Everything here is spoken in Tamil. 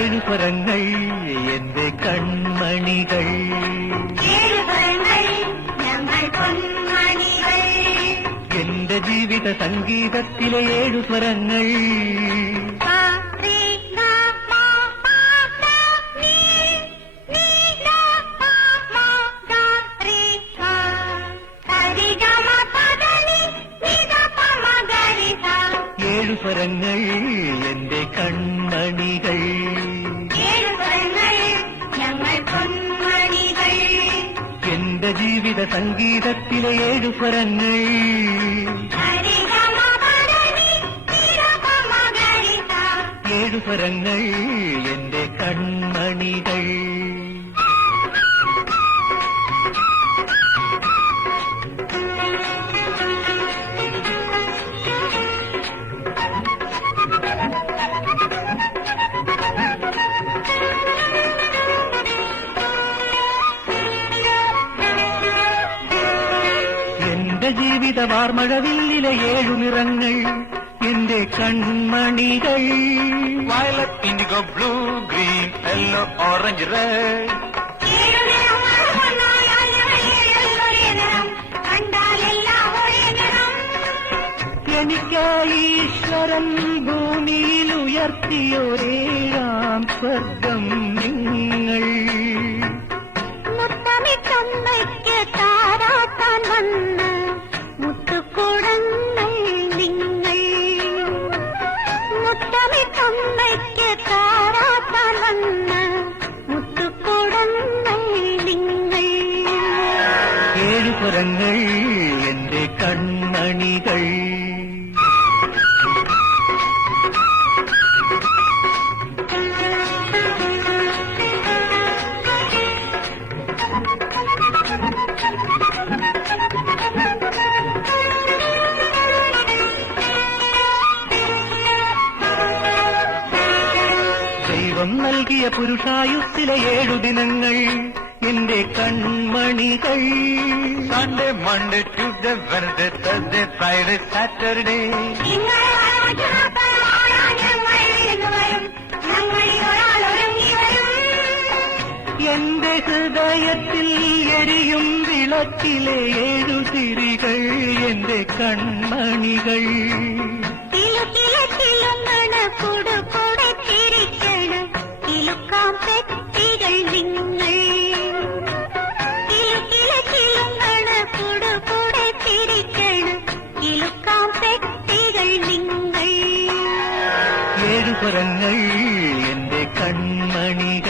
ஏழுபரங்கள் என்று கண்மணிகள் எந்த ஜீவித சங்கீதத்திலே ஏழு ஸ்வரங்கள் ஏழு ஸ்வரங்கள் எந்த கண்மணிகள் சங்கீதத்திலே ஏழு பரங்கள் ஏழு பரங்கள் கண்டித வார்மழவில் ஏழு நிறங்கள் எந்த கண்மணிகள் violet indigo blue green yellow orange ஈஸ்வரன் பூமியில் உயர்த்தியோரே ராம் சொர்க்கம் ஏழு புறங்கள் என்று கண்மணிகள் புருஷாயுத்தில ஏழு தினங்கள் இந்த கண்மணிகள் Sunday Monday Tuesday Wednesday Thursday Friday Saturday எந்த ஹயத்தில் எரியும் விளக்கிலே ஏழு திரிகள் எந்த கண்மணிகள் പെട്ടികൾ നിങ്ങൾ ഏഴുപുറങ്ങൾ എന്റെ കൺമണികൾ